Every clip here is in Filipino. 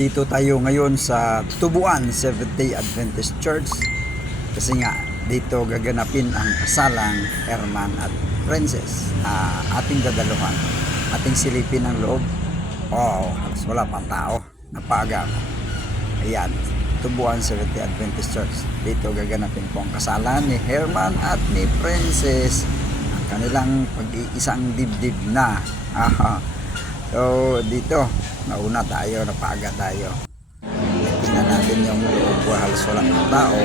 Nandito tayo ngayon sa Tubuan Seventh-day Adventist Church kasi nga dito gaganapin ang kasalang Herman at Princess na ating dadaluhan, ating silipin ang loob. Halos wala pang tao, napaaga ako. Ayan, Tubuan Seventh-day Adventist Church, dito gaganapin po ang kasalan ni Herman at ni Princess, ang kanilang pag-iisang dibdib na. So dito nauna tayo, napaaga tayo. Tingnan natin yung loob, halos walang tao.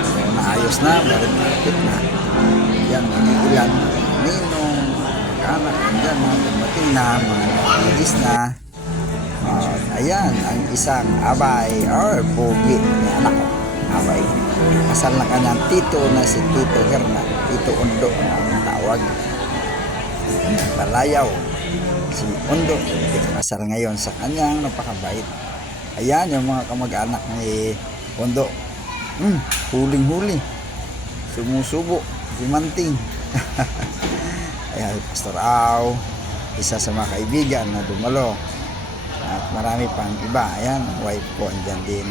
So naayos na, marit-marit na. Yan, ilan ninong, anak, andyan na, dumating na, mga nakilis na. Ayan, ang isang abay or pogi ni anak ko. Abay, kasal na kanyang tito na si Tito Hernan, Tito Undo na ang tawag. Palayaw si Undo, ikakasal ngayon sa kanyang napakabait. Ayan yung mga kamag-anak ni Undo. Huling-huli, sumusubo si Manting. Ayan, Pastor Au, isa sa mga kaibigan na dumalo, at marami pang iba. Ayan, wife ko andyan din,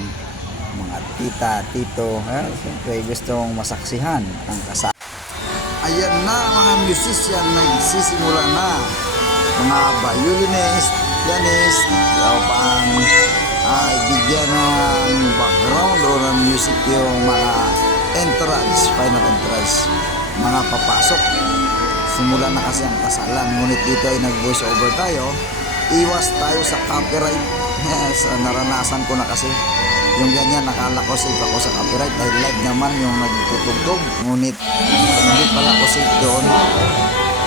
mga tita, tito. Ayan, siyempre gustong masaksihan ang kasal. Ayan na mga musician, nagsisimula na. Mga violinist, pianist, pang bigyan ng background o ng music yung mga entrance, final entrance, mga papasok. Simula na kasi ang kasalan, ngunit dito ay nag-voice over tayo. Iwas tayo sa copyright. Yes, naranasan ko na kasi yung ganyan, nakala ko safe ako sa copyright dahil live naman yung nagtutugtog, ngunit hindi pala ko safe doon.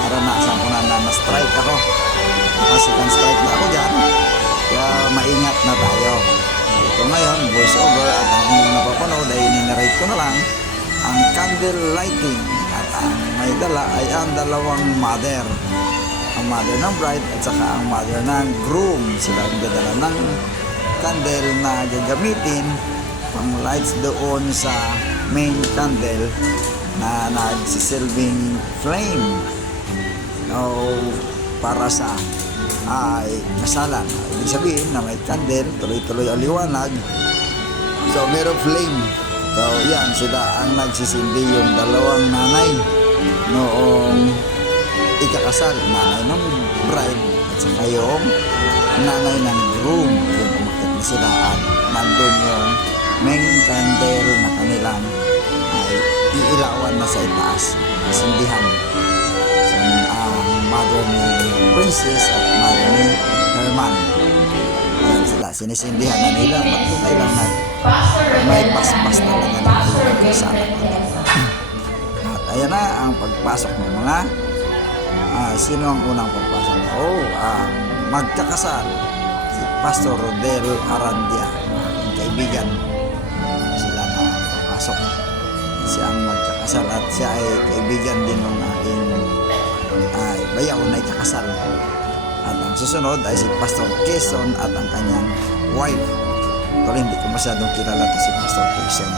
Naranasan ko na strike ako, kasi kan strike na ako dyan, kaya maingat na tayo. Ito ngayon, voice over, at ang inyong napapanood ay ninarate ko na lang ang candle lighting, at ang may dala ay ang dalawang mother, ang mother ng bride at saka ang mother ng groom. Sila ang dadala ng candle na gagamitin pang lights doon sa main candle na nagsisilbing flame para sa kasalan. Ibig sabihin na may candle, tuloy-tuloy ang liwanag, so meron flame. So yan, sila ang nagsisindi, yung dalawang nanay noong ikakasal, nanay ng bride at saka yung nanay ng groom. Yung umakit na sila at nandun yung main candle na kanilang ay iilawan na sa itaas, sindihan. So mother ni Princess at mother ni Herman, ayan sila, sinisindihan na nila. Patunay lang na may paspas talaga na yung kasalan ito. At ayan na ang pagpasok ng mga sino ang unang pagpasok? Ang magkakasal, si Pastor Rodel Arandia, aking kaibigan. Sila na papasok. Siya ang magkakasal at siya ay kaibigan din ng aking bayaw na ikakasal. At ang susunod ay si Pastor Quezon at ang kanyang wife. Pero hindi ko masyadong kilala to si Pastor Quezon.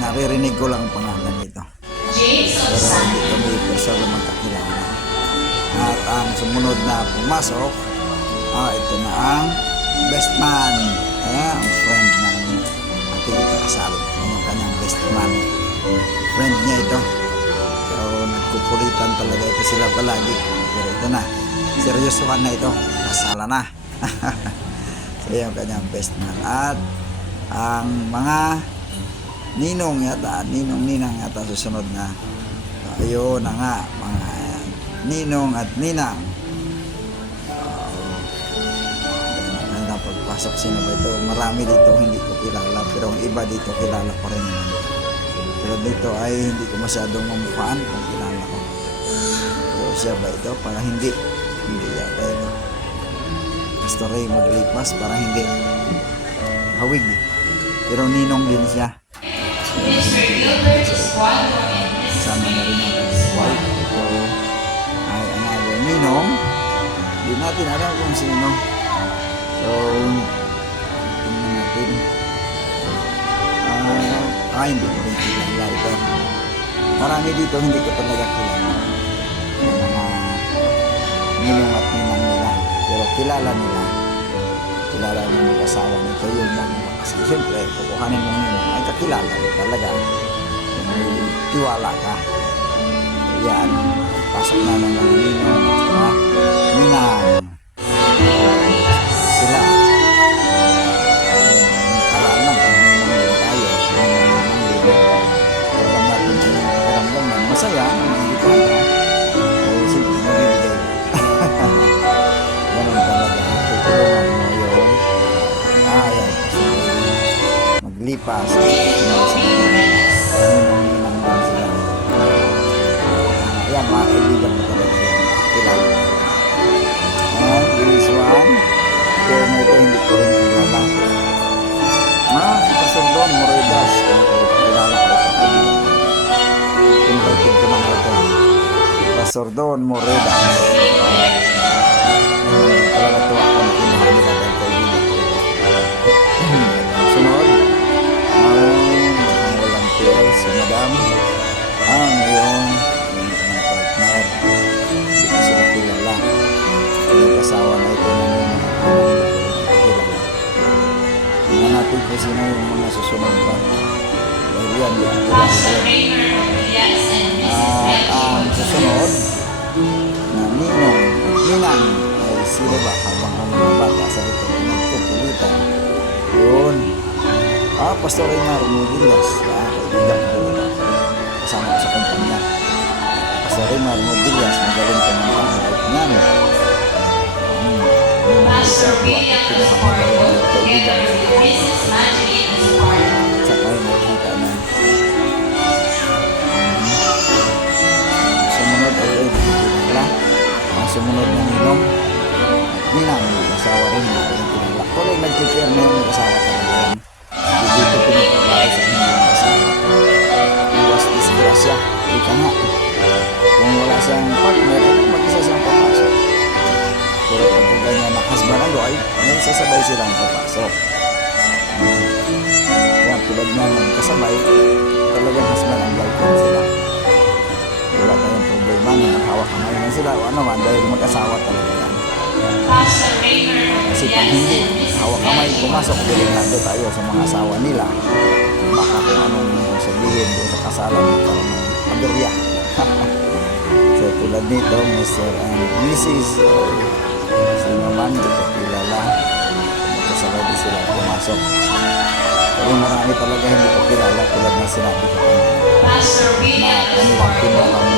Naririnig ko lang ang pangalan nito, pero hindi kami personal magkakilala. At ang sumunod na pumasok, ito na ang best man. Ang friend ng ating ikakasal, yung kanyang best man, friend niya ito. So nagkukulitan talaga ito sila palagi, pero ito na, seryosohan na ito, kasala na. So yung kanyang best man. At ang mga ninong yata, ninang yata susunod na. So ayun na nga, mga ninong at ninang. Ang pagpasok sino ba ito? Marami dito hindi ko kilala, pero ang iba dito kilala pa rin naman. Pero dito ay hindi ko masyadong mamukhaan kung kilala ko. Pero siya ba ito? Parang hindi yata ito. Pastor Ray Maglipas, parang hindi. Hawig, pero ninong din siya. Sama na rin ang wife. Ito ay another ninong. Hindi natin alam kung sino. So tingnan natin. Hindi ko rin kilala ito. Marami dito hindi ko talaga kilala, yung mga ninong at ninang nila, pero kilala nila kilala ng mag-asawa nito yung mag-asawa. Siyempre, kukuhanin mo nila ay kakilala mo talaga. Yung may tiwala ka. Yan, pasok na ng mga ninong at mga ninang. Sila. Karaan lang kung ninang din tayo. Ninang din. Alam natin ang pakiramdam yan. Masaya, nandito ka. Eh, siyempre, nabibigay. Ganun talaga. Tutulungan mo yung ayan. Maglipas. Ayan, mga kaibigan mo talaga yan. Kilala. And this one, kaya na ito hindi ko rin kilala. Si Pastor Don Moredas. Kilala ko ito. Invited ko na ito. Pastor Don Moredas. Talaga ito ako na kinuha nila dahil kaibigan ko ito. Sunod, ang volunteer, si Madam. Ngayon, partner, hindi ko sila kilala. Yung kasawa na ito na nyo na kilala. Tingnan natin kung sino yung mga susunod pa. Dahil yan, hindi ko kilala. Ang susunod na ninong at ninang ay sila ba habang ang mga bata sa ito nagpupulitan. Yun. Pastor Reymar Modillas. Kaibigan ko talaga. Kasama ko sa kumpanya. Pastor Reymar Modillas, magaling ka ng pangalaot niyan. Pastor William kaibigan ko. At saka yung nakita na. Sumunod ay pinagkilala. Ang sumunod na ninong at ninang mag-asawa rin na pinagkilala. Kulay nag-prepare na yung mag-asawa talaga yan. Dito pinagkilala sa inyong mag-asawa. Iwas disgrasya. Ika nga. Kung wala siyang partner, mag-isa siyang papasok. Pero pag ganyan na husband and wife, may sasabay silang papasok. Yan, tulad nga ng kasabay, talagang husband and wife lang sila. Wala tayong problema na naghawak kamay na sila o ano man dahil mag-asawa talaga yan. Kasi pag hindi hawak kamay pumasok, delikado tayo sa mga asawa nila. Baka kung anong sabihin doon sa kasalan magkaroon ng aberya. So tulad nito, Mr. and Mrs. Sino man, di ko kilala. Magkasabay din sila pumasok. Pero marami talaga hindi ko kilala tulad na sinabi ko na kanilang kinuhang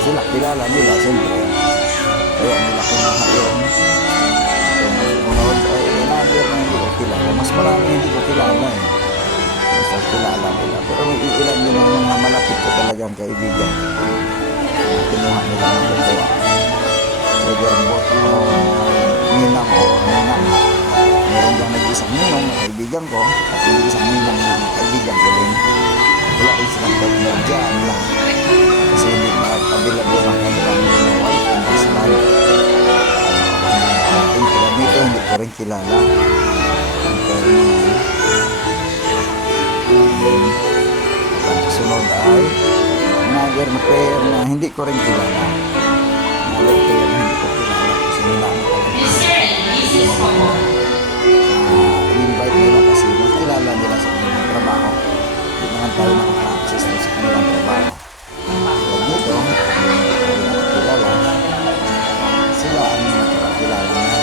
sila kilala nila siyempre kaya nila kinuha yun kung munod ay another na hindi ko kilala mas marami hindi ko kilala basta kilala nila pero may ilan din ang mga malapit ko talagang kaibigan kinuha nila ng ito whether bot o ninang o ninang meron dyan nag-isang ninong na kaibigan ko at hindi isang ninang na kaibigan ko din wala rin silang partner dyan lang kasi hindi available ang kanilang wife and husband ating tulad nito hindi ko rin kilala ang kasunod ay another na pair na hindi ko rin kilala another pair na hindi ko kilala kasi nila ang in-invite nila kasi makilala nila sa kanilang trabaho hindi naman tayo nakaka-access sa kanilang trabaho huwag dito kilala sila ang nakakilala na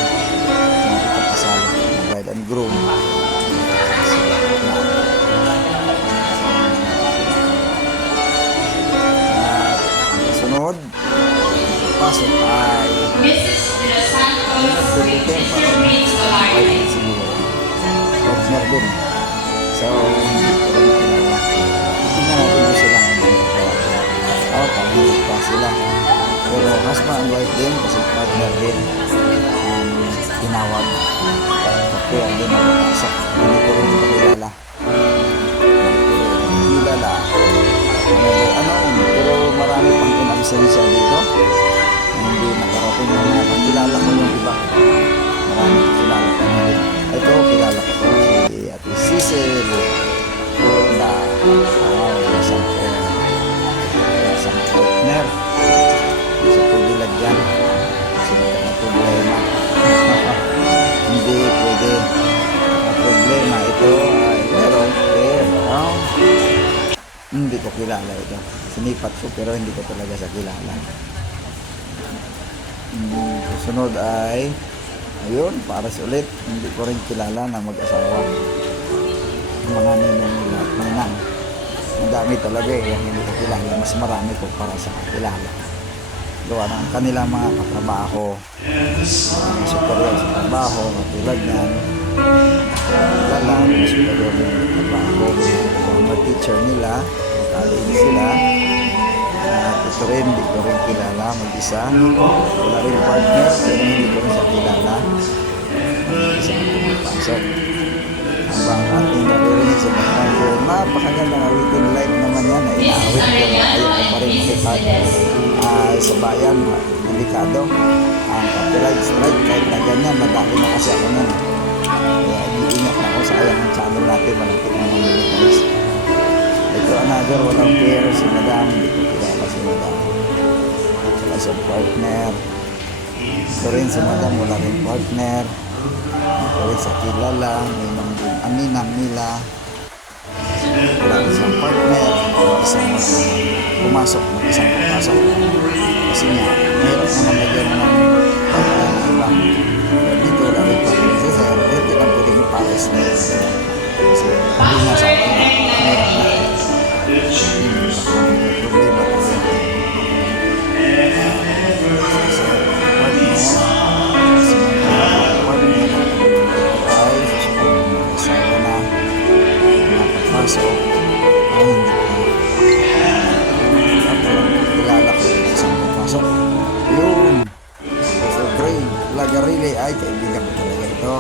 nakikapasal ng bride and groom sila at ang kasunod pasok ay nagpipipin para may siguro partner din so hindi ko rin kilala tingnan natin mo sila panghilig pa sila pero husband and wife din kasi partner din tinawag kaya din nakapasok hindi ko rin kilala pero marami pang inabsensya dito hindi nakarating yung mga kilala ko yung iba marami kilala ko na din ito kilala ko si Ate Cecil na isang partner sa pagbilagyan sila na problema kilala ito. Sinipat ko pero hindi ko talaga siya kilala. Susunod ay ayun, pares ulit. Hindi ko rin kilala na mag-asawa. Yung mga ninong nila at ninang. Madami talaga eh, yung hindi ko kilala. Mas marami ko para sa kilala. Gawa ng kanilang mga katrabaho, mga superior sa trabaho, katulad niyan. Kilala, mga superior yung trabaho, mga teacher nila, college sila. At ito rin, hindi ko rin kilala mag-isa. Wala rin partner, pero hindi ko rin siya kilala. Mag-isa na pumapasok. Habang ating naririnig sa mga napakagandang awitin live naman yan na inaawit ko na ayaw ko pa rin makipag sa bayan, delikado ang copyright strike kahit na ganyan, madali na kasi ako nun. Kaya iingat na ako sa ayang ang channel natin, malapit na mag-monetize. Ito another, walang pair si madam, hindi ko kilala si madam. Wala siyang partner. Ito rin si madam, wala rin partner. Ito rin sa kilala, may mga aminang nila. Wala rin siyang partner. Isang pumasok, mag-isang papasok. Kasi nga, mahirap naman lagyan ng partner ng ibang. Dito wala rin partner sa sir. Hindi lang pwedeng ipares na yun. Kasi hindi nga sa akin, mahirap na. Problema ko yun. Kasi partner, kasi mga partner ay susunod ng asawa na napapasok ay hindi ko kilala ko yung isang papasok. Yun, so great, Lagarili ay kaibigan ko talaga ito.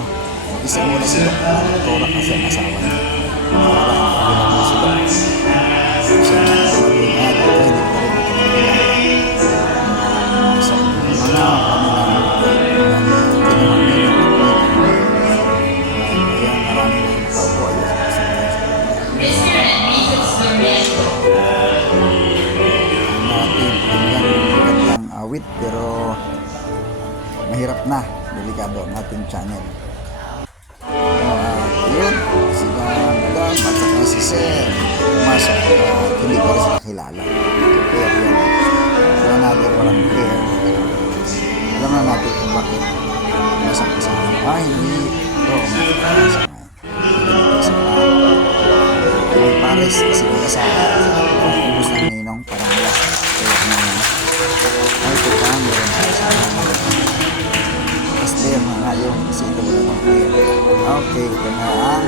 Isa mo na si Doktora kasi ang asawa niya. Parang mo si Doktora. Siya na dumating at ito hindi ko rin ito kilala. So, mga kanilang tinawag nila kaya marami na nakaupo ayun. Natin tingnan yung magandang awit pero mahirap na, delikado ang ating channel. Ayun, sila madam at saka si sir pumasok at hindi ko rin sila kilala. Kaya yun, kaya natin walang care. Alam na natin kung bakit pumasok kasama. Hindi ito pumasok yung pares kasi kasama ubus ng ninong parang last kaya naman ay ito pa meron sa kasama clear na nga yung kasi ito wala ng clear. Okay, ito na ang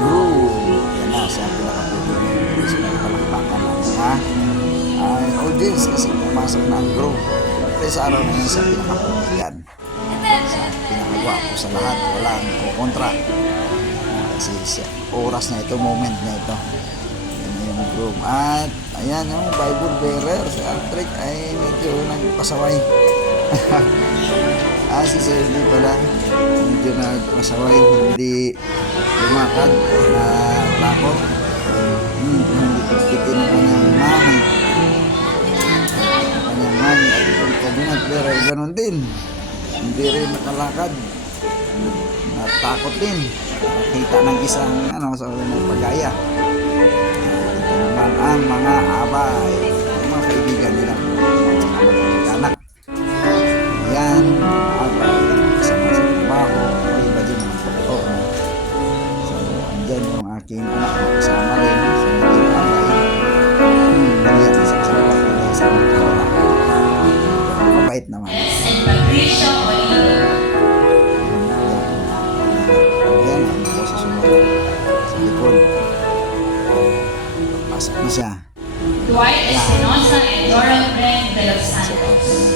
groove. Yan na, siya ang pinakaputi. Hindi sila palakpakan lang ha. Ang audience kasi pumasok na ang groove. Siyempre sa araw na yun siya pinakaputi yan. Siya pinakagwapo sa lahat. Walang kontra. Kasi siya, oras na ito, moment na ito. Yan na yung groove. At ayan yung Bible bearer. Si Altric ay medyo nagpasaway. Si Sir D pala medyo nagpasaway, hindi lumakad na takot. Hindi pitin ang kanyang mami at itong kabinat pero ganoon din, hindi rin nakalakad, natakot din nakita ng isang sa pagaya. Ito naman ang mga abay, mga kaibigan nila anak. Yan kasama sa trabaho o iba din ang pagkato. So andyan yung aking anak na kasama rin sa naging abay. Naliyak na sa trabaho nila sa mga trabaho. Mabait naman. Yan ang po sa sunod sa likod. Pasok na siya. Dwight Espinosa and Dora Bren de los Santos.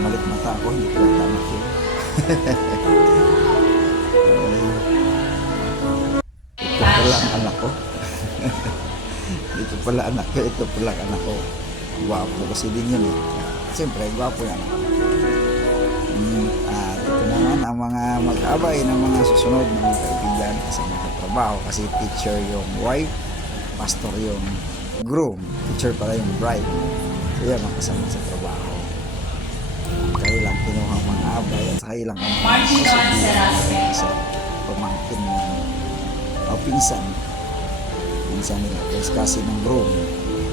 Malit mata ako, hindi ko tama ko. Ito pala ang anak ko. Ito pala anak ko, ito pala ang anak ko. Gwapo kasi din yun eh. Siyempre, gwapo yan. At ito naman ang mga mag-abay ng mga susunod ng mga kaibigan sa mga trabaho. Kasi teacher yung wife, pastor yung groom, teacher pala yung bride. So yan ang kasama sa trabaho. Kaya lang kinuha ang mga abay at saka ilang ang mga pamangkin o pinsan nila kasi ng groom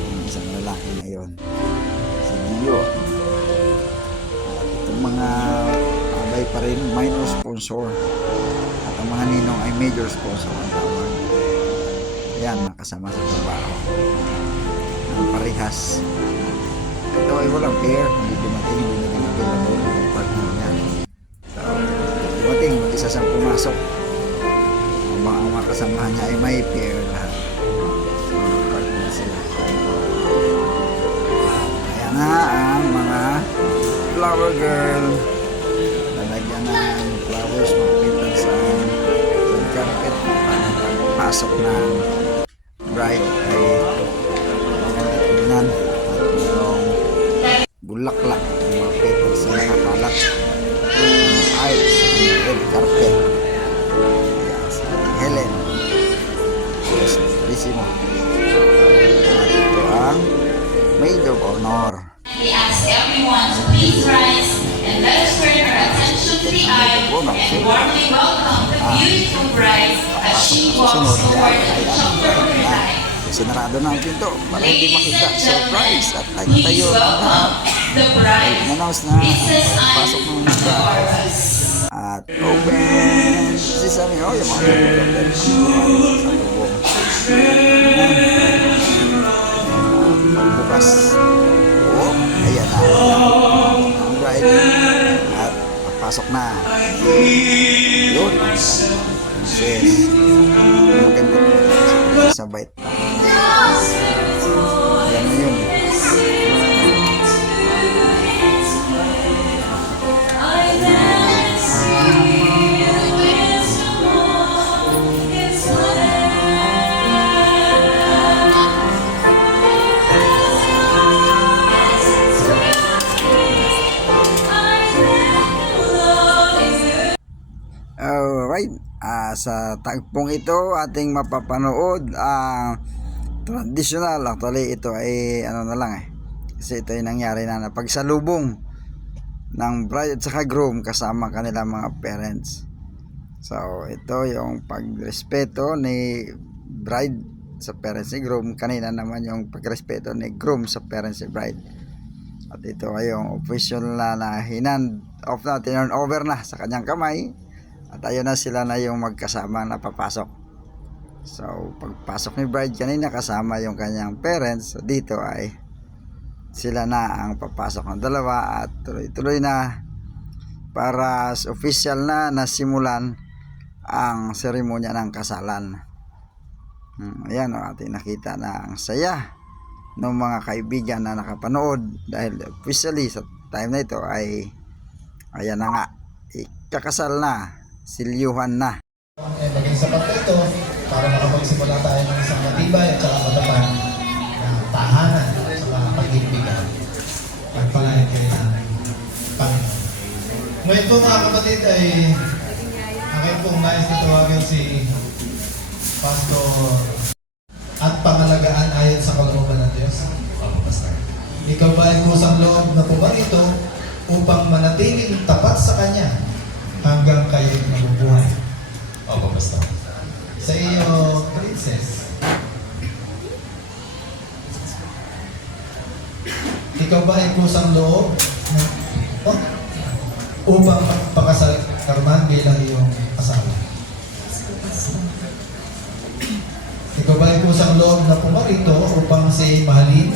yung isang lalaki na yon, si Dio. At itong mga abay pa rin minor sponsor at ang mga ninong ay major sponsor ang tawag. Yan, nakasama sa trabaho ng parehas. Ito ay walang pair, hindi dumating, hindi naging available yung partner niya. So, dumating, mag-isa siyang pumasok. Ang mga kasamahan niya ay may pair lahat. So, partner sila. Ayan na ang mga flower girl. Lalagyan ng flowers, magpintan sa carpet para pagpasok ng bride ay maganda tingnan. Bulaklak ang mga petals na nakalat ay sa red carpet. Ayan, si Helen Rissimo at ito ang maid of honor. We ask everyone to please rise and let us turn our attention to the aisle and warmly welcome the beautiful bride as she walks toward the chapter of her life. Sinarado na ang pinto para hindi makita. Surprise! At Please tayo welcome the bride. na-announce na pasok ng mga at open sesame. Oh, yung mga kapatid sa lubong. Pagbukas. Oh, ayan na. Ang bride. At papasok na. Yun. Princess. Maganda. Sabay. Yan na yun. Alright, sa tagpong ito ating mapapanood traditional. Actually ito ay ano na lang kasi ito ay nangyari na pagsalubong ng bride at saka groom kasama kanilang mga parents. So ito yung pagrespeto ni bride sa parents ni groom, kanina naman yung pagrespeto ni groom sa parents ni bride. At ito ay yung official na hinand off na, turn over na sa kanyang kamay. At ayun na sila na yung magkasama na papasok. So pagpasok ni bride kanina kasama yung kanyang parents, so dito ay sila na ang papasok ng dalawa at tuloy-tuloy na para official na nasimulan ang seremonya ng kasalan. Ayan o, ating nakita na ang saya ng mga kaibigan na nakapanood dahil officially sa time na ito ay ayan na nga, ikakasal na, silyuhan na. Maging sapat na ito para makapagsimula tayo ng isang matibay at saka matapat na tahanan sa pag-ibigay. Pagpalain kayo ng Panginoon. Ngayon po mga kapatid ay akin pong nais na tawagan si Pastor at pangalagaan ayon sa kalooban ng Diyos. Opo, Pastor. Ikaw ba ay kusang loob na pumarito upang manatiling tapat sa Kanya hanggang kayo'y mabubuhay? Opo, Pastor. Sa iyo, Princess. Ikaw ba ay kusang loob upang magpakasal Carman bilang iyong asawa? Ikaw ba ay kusang loob na pumarito upang siya'y mahalin,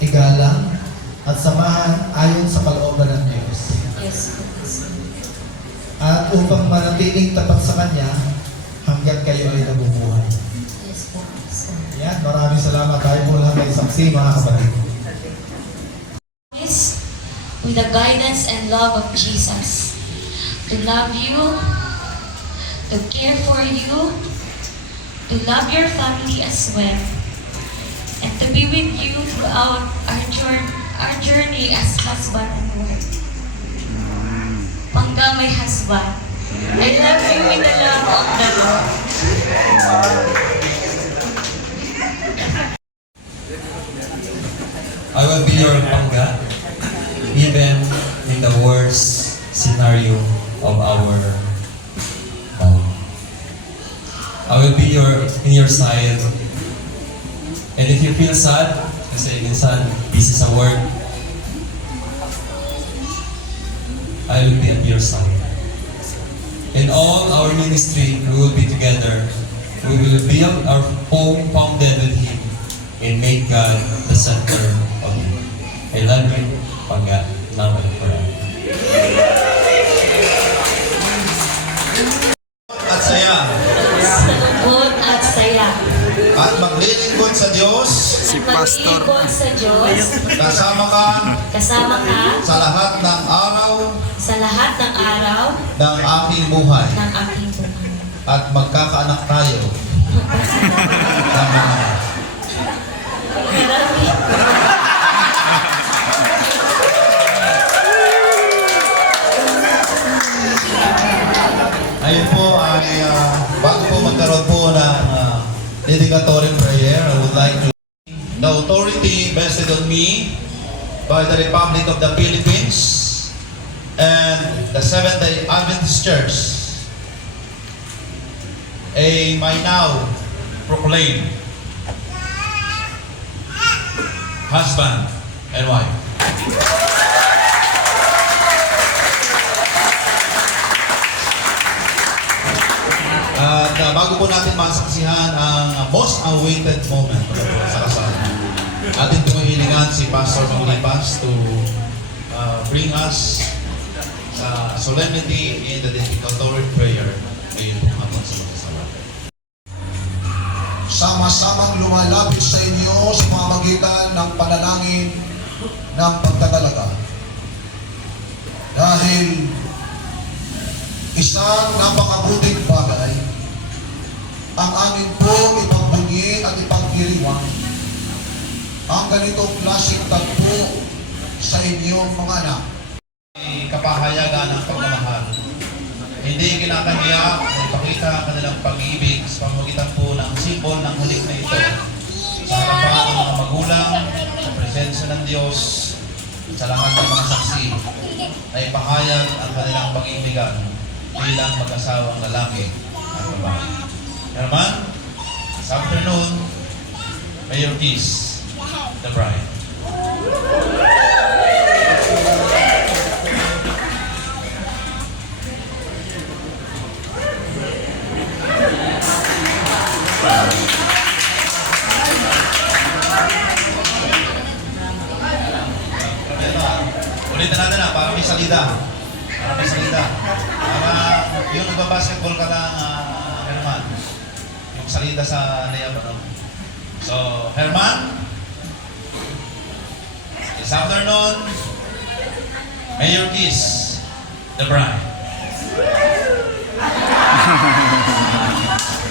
igalang, at samahan ayon sa kalooban ng Diyos? Yes. At upang manatiling tapat sa Kanya hanggang kayo ay nabubuhay. Yes po. Yan, maraming salamat. Tayo po lahat ay saksi, mga kapatid. With the guidance and love of Jesus, to love you, to care for you, to love your family as well, and to be with you throughout our journey as husband and wife. Pangga my husband, I love you with the love of the Lord. I will be your pangga, even in the worst scenario of our I will be in your side. And if you feel sad, kasi minsan busy sa work, I will be at your side. In all our ministry, we will be together. We will build our home founded with Him and make God the center of it. I love you, Pangga, now and forever. At saya. Salubot at saya. At maglilingkod sa Diyos. Si Pastor. Maglilingkod sa Diyos. Kasama ka Kasama ka sa lahat ng araw sa lahat ng araw ng aking buhay. ng aking buhay. At magkakaanak tayo ng mga anak. Marami. Ayun po ay bago po magkaroon po ng dedicatory prayer, I would like to the authority vested on me by the Republic of the Philippines and the Seventh-day Adventist Church. I now proclaim husband and wife. At bago po natin masaksihan ang most awaited moment sa kasal, atin pong hilingan si Pastor Manglipas to bring us sa solemnity in the dedicatory prayer. Ngayon po hapon sa magkasama. Sama-samang lumalapit sa inyo sa pamamagitan ng panalangin ng pagtatalaga. Dahil isang napakabuting bagay ang amin po ipagbunyi at ipagdiriwang ang ganitong klaseng tagpo sa inyong mga anak. Kapahayagan ng pagmamahal. Hindi kinakahiya na ipakita ang kanilang pag-ibig sa pamamagitan po ng simbol ng halik na ito sa harapan ng mga magulang, sa presensya ng Diyos, sa lahat ng mga saksi na ipahayag ang kanilang pag-ibigan bilang mag-asawang lalaki at babae. Herman, this afternoon, may your kiss the bride. Ulitin natin na, para may salida. Para may salida. Para yung nagbabasketball ka lang, Herman. Yung salida sa layup, ano? So, Herman, this afternoon, may your kiss the bride.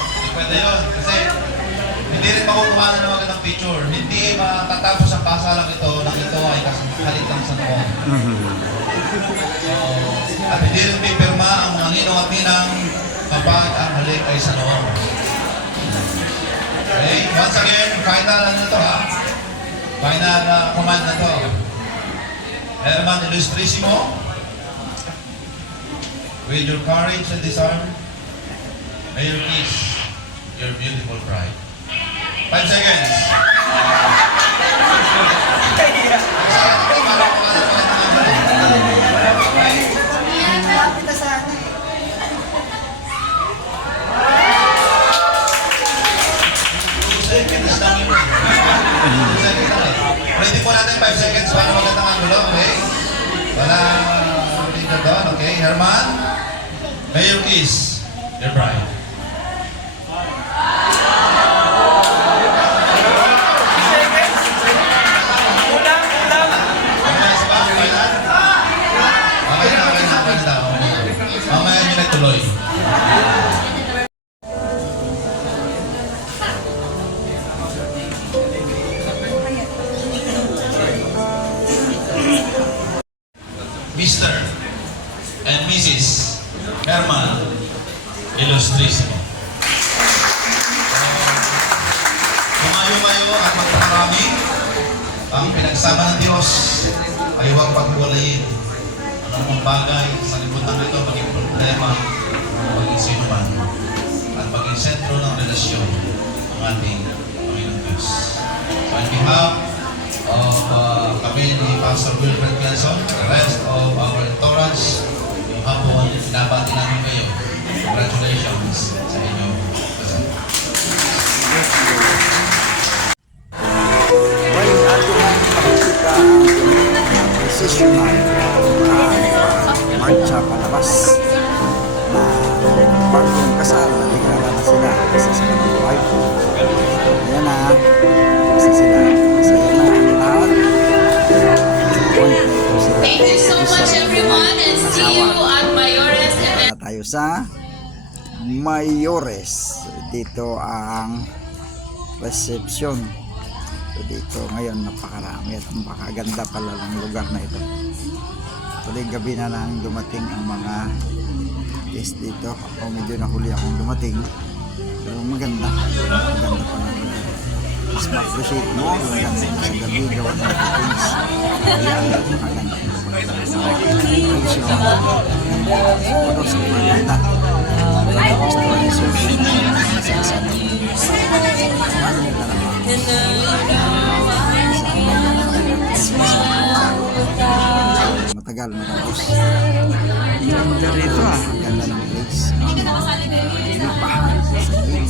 Hindi pwede yun. Kasi hindi rin makukuha ng magandang picture. Hindi makatapos ang pasalang ito nang ito ay halik lang sa noon. So, at hindi rin pipirma ang mga ninong at ninang kapag ang halik ay sa noon. Okay? Once again, final ano ito ha? Final command na ito. Herman Illustrissimo, with your courage and disarm, may you kiss your beautiful bride. 5 seconds. Ready po natin 5 seconds para magandang angulo, okay? Wala dito doon, okay? Herman, may you kiss your bride. Mamaya nyo nagtuloy. Mr. and Mrs. Herman Illustrissimo. Kumayo-mayo at magpakarami ang pinagsama ng Diyos ay huwag paghiwalayin. Anong bagay sa lipunan nito, maging problema, maging sino man. at maging sentro ng relasyon ng ating Panginoon Diyos. So on behalf of kami ni Pastor Wilfred Quezon, the rest of our entourage, yung hapon, pinabati namin kayo. Congratulations sa inyong kasal. May ato nga makikita ang positional marcha palabas na bagong kasal na deklara na sila isa sa mga wife. Ayan na, isa sila. Masaya na ang lahat. Point na ito sila. Thank you so much everyone and see you at Mayores event. Na tayo sa Mayores. Dito ang reception. So dito ngayon napakarami at napakaganda pala ng lugar na ito. Tuloy gabi na lang dumating ang mga guests dito. Ako medyo nahuli akong dumating. Pero maganda. Maganda pa ng lugar. Mas ma-appreciate mo yung ganda sa gabi gawa ng things. Kaya napakaganda. Photos sa maganda. Gusto ko yung surfing sa kasama. Matagal matapos. Ang ganda rito ah. Ang ganda ng place. Yung pahal sa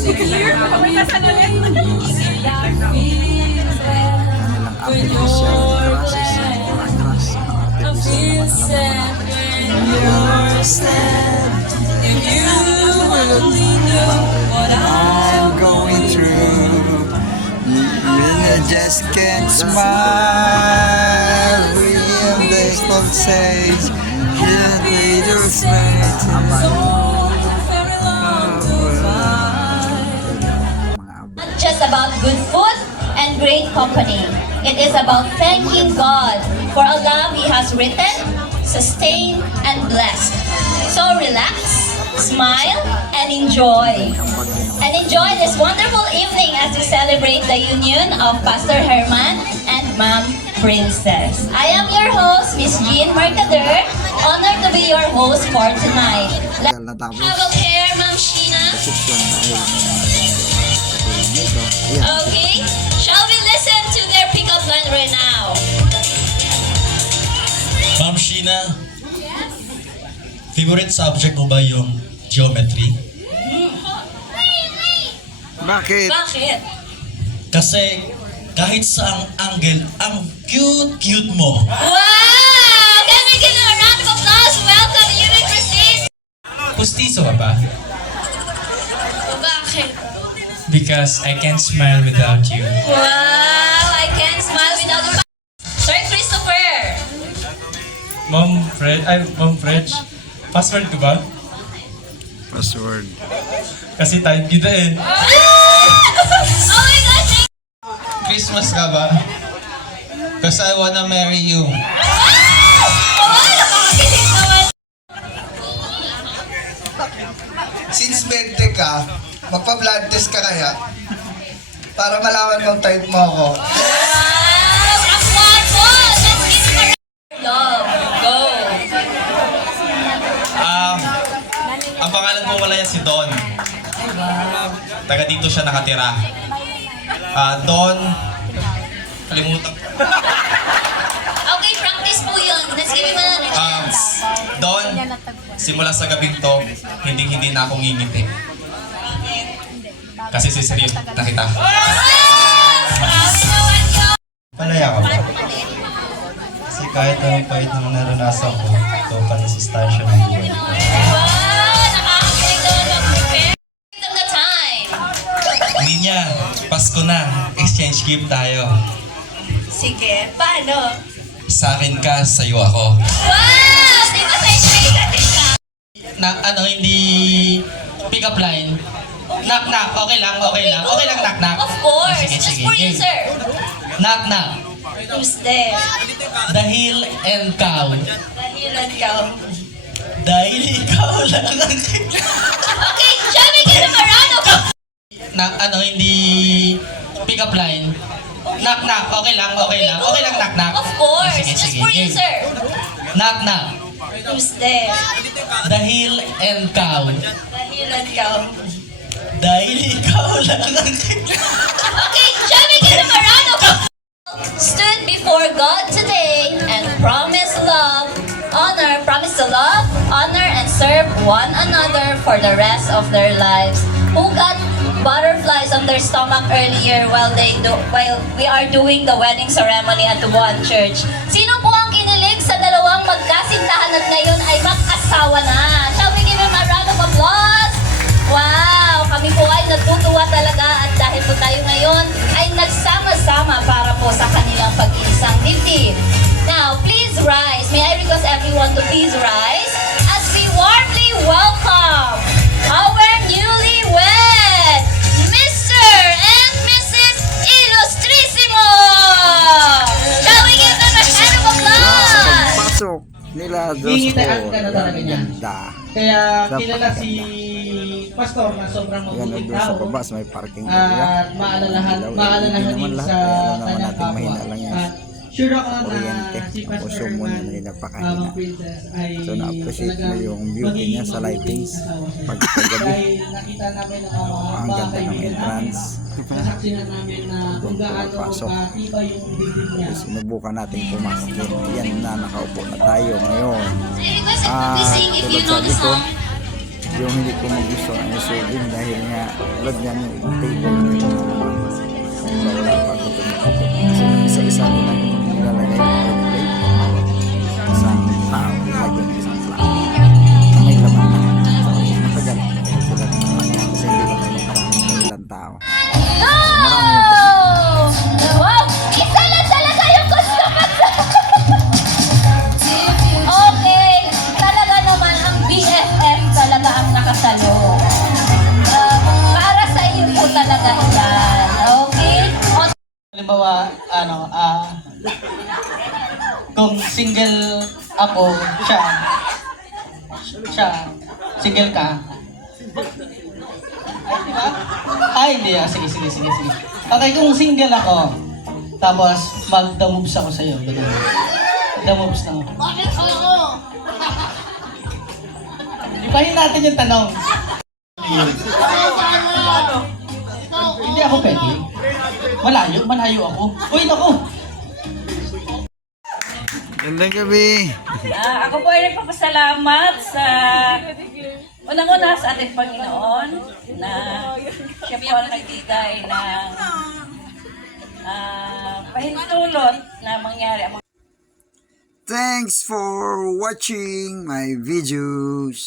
kanilang artificial grasses. Grass. Artificial I'm going through when I just can't smile. We have this love sage. Yeah, they just Not just about good food and great company. It is about thanking God for a love He has written, sustained, and blessed. So relax, smile, and enjoy. And enjoy this wonderful evening as we celebrate the union of Pastor Herman and Ma'am Princess. I am your host, Miss Jean Mercader. Honored to be your host for tonight. Tagal na tapos. Have a care, Ma'am Sheena. Reception dahil dito. Ayan. Okay, shall we listen to their pickup line right now? Ma'am Sheena, favorite subject mo ba yung geometry? Bakit? Bakit? Kasi kahit saang angle, ang cute-cute mo. Wow! Can we give a round of applause? Welcome, you and Christine! Pustiso ka ba? Bakit? Because I can't smile without you. Wow! I can't smile without you. Sir Christopher! Mom Fred, password ko ba? Password. Kasi type kita eh. Oh my gosh! Christmas ka ba? Because I wanna marry you. Oh, nakakakilig naman! Since 20 ka, magpa-blood test ka kaya? Para malaman mong type mo ako. Wow! Ang gwapo! Let's give him a love. Go! Ang pangalan mo wala yan si Don. Taga dito siya nakatira. Don, kalimutan. Okay, practice po yun. Let's give him another chance. Don, simula sa gabing to, hindi na ako ngingiti. Kasi siserious na kita. Grabe naman yun! Palaya ka ba? Kasi kahit anong pahit na naranasan ko, ito pa rin sustansya ng buhay ko. Wow! Nakakakilig naman mag-prepare. Of the time. Hindi niya, Pasko na, exchange gift tayo. Sige, paano? Sa akin ka, sa'yo ako. Wow! Di ba sa inyo natin ka? Hindi pick up line. Knock knock, okay lang, knock knock. Of course. Sige, Just sige. for you, sir. Knock knock. Who's there? Dahil and cow. Dahilan ka. Dahil ikaw lang ang... Okay, shall we give him a round of applause? Hindi pick up line. Knock knock, okay lang, knock knock. Of course. Sige, Just sige. for you, sir. Knock knock. Who's there? Dahil and cow. Dahilan ka. Dahil ikaw lang ang Okay, shall we give him a round of applause? Stood before God today and promised to love, honor, and serve one another for the rest of their lives. Who got butterflies on their stomach earlier while we are doing the wedding ceremony at one church? Sino po ang kinilig sa dalawang magkasintahan at ngayon ay mag-asawa na? Shall we give him a round of applause? Wow! Kami po ay natutuwa talaga at dahil po tayo ngayon ay nagsama-sama para po sa kanilang pag-iisang dibdib. Now, please rise. May I request everyone to please rise as we warmly welcome our newlywed, Mr. and Mrs. Illustrissimo! Shall we give them a hand of applause? Pasok nila doon Hingitaan ka na talaga niya. ganda. Kaya Sa kilala si pagkaganda. Pastor na sobrang Yan mabuting doon sa tao. baba, may parking area. At maalalahan Hindi din naman lahat, sa kaya alam naman kanyang natin kapwa. mahina lang yan. At sure ako na Kuryente. si Tapos Pastor yung muna Herman, na napakahina. Princess ay So na-appreciate mo talagang yung beauty niya sa magiging lightings. mabuting asawa siya. Pag gabi, Dahil nakita namin ang mga ang ganda ng kaibigan entrance. namin. Nasaksihan namin na kung gaano Pasok. katibay yung bibig niya. Sinubukan natin pumasok. Yan na, nakaupo na tayo ngayon. I request that you please sing if you know the song. Yung hindi ko magusto ang isubin dahil nga lagyan yung ibang table nyo. Wala pa ako tumakot. Kasi isa-isa ko lang yung nilalagay yung plate. Isang tao, lagyan ng isang flat. Na may laman na. So, matagal. Sila naman yan. Kasi hindi ko tayo makarami sa ilang tao. Marami yung Wow! Isa lang talaga yung gusto ko! Okay, talaga naman ang BFF talaga ang nakasalo. Para sa iyo po talaga yan. Okay? Halimbawa, kung single ako, siya, single ka. Ay, di ba? Ay, hindi ah. Sige. Okay, kung single ako, tapos mag-the moves ako sa'yo. The moves na ako. Bakit ako? Ibahin natin yung tanong. Hindi ako pwede. Malayo ako. Uy, naku! Gandang gabi. Ako po ay nagpapasalamat sa unang-una sa ating Panginoon na siya po ang nagbigay ng pahintulot na mangyari ang Thanks for watching my videos.